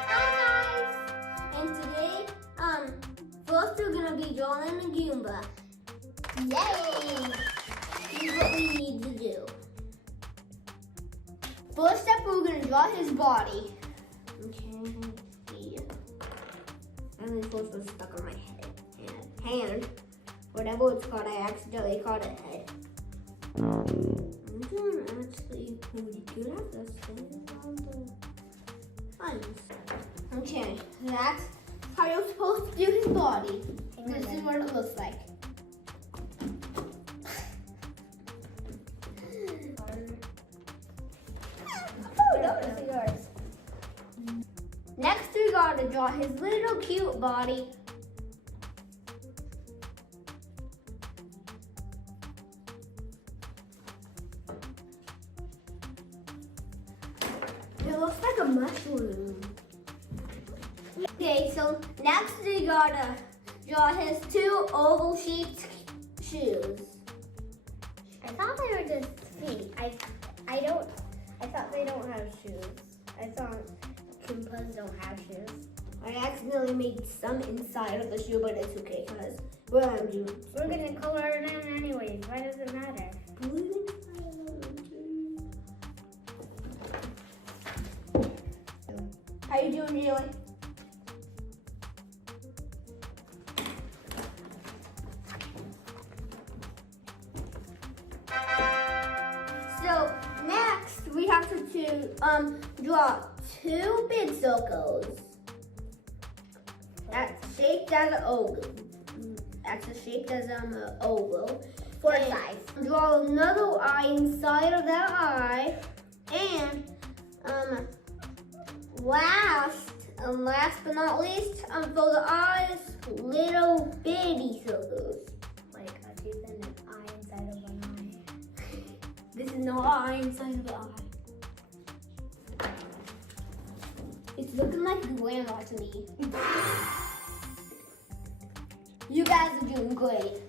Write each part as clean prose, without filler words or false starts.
Hi guys! And today, first we're gonna be drawing a Goomba. Yay! Here's what we need to do. First step, we're gonna draw his body. Okay, here. And then first was stuck on my hand. Whatever it's called, I accidentally called it head. I'm doing actually pretty good at this thing. Okay, that's how you're supposed to do his body. This is what it looks like. Oh, no, this is yours. Next, we gotta draw his little cute body. It looks like a mushroom. Okay, so next we gotta draw his two oval-shaped shoes. I thought they were just feet. I thought they don't have shoes. I thought Goombas don't have shoes. I accidentally made some inside of the shoe, but it's okay because we're gonna color them anyways. Why does it matter? How you doing, Julie? So next we have to draw two big circles. That's shaped as an oval. That's shaped as an oval. For size. Draw another eye inside of that eye, and last but not least, for the eyes, little baby circles. Like a tooth and an eye inside of an eye. This is no eye inside of the eye. It's looking like grandma to me. You guys are doing great.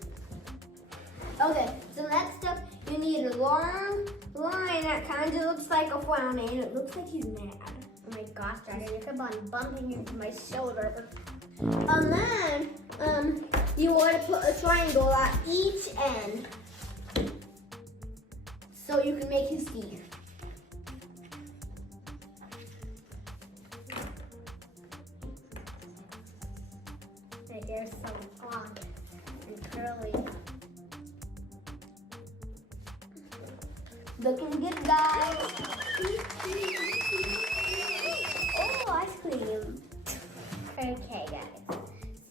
Okay, so next up, you need a long line that kind of looks like a frown, and it looks like he's mad. Oh my gosh, Jagger, you keep on bumping into my shoulder. And then, you want to put a triangle at each end so you can make his teeth. Right there's some long and curly. Looking good, guys. Oh, ice cream. Okay, guys.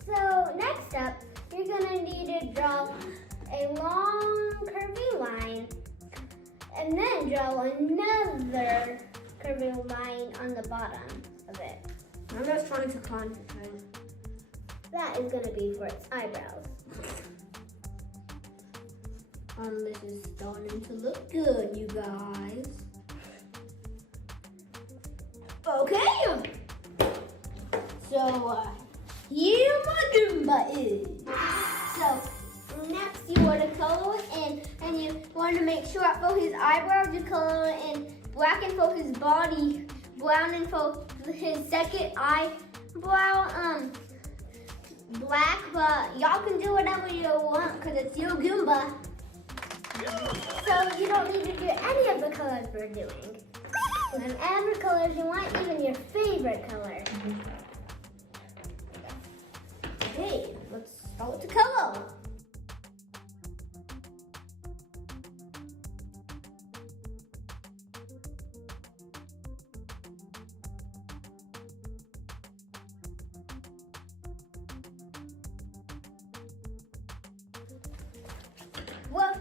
So next up, you're gonna need to draw a long curvy line and then draw another curvy line on the bottom of it. I'm just trying to concentrate. That is gonna be for its eyebrows. This is starting to look good, you guys. Okay. So, here my Goomba is. So, next you want to color it and you want to make sure for his eyebrows you color it in black, and for his body brown, and for his second eyebrow black, but y'all can do whatever you want because it's your Goomba. So you don't need to do any of the colors we're doing. Whatever colors you want, even your favorite color. Okay, let's start with the color. Well,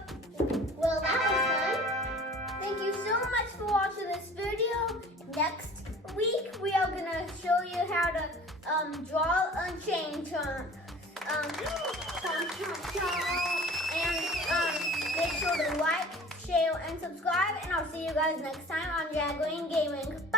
that was fun. Thank you so much for watching this video. Next week, we are gonna show you how to draw and change and make sure to like, share, and subscribe. And I'll see you guys next time on Jagger Gaming. Bye.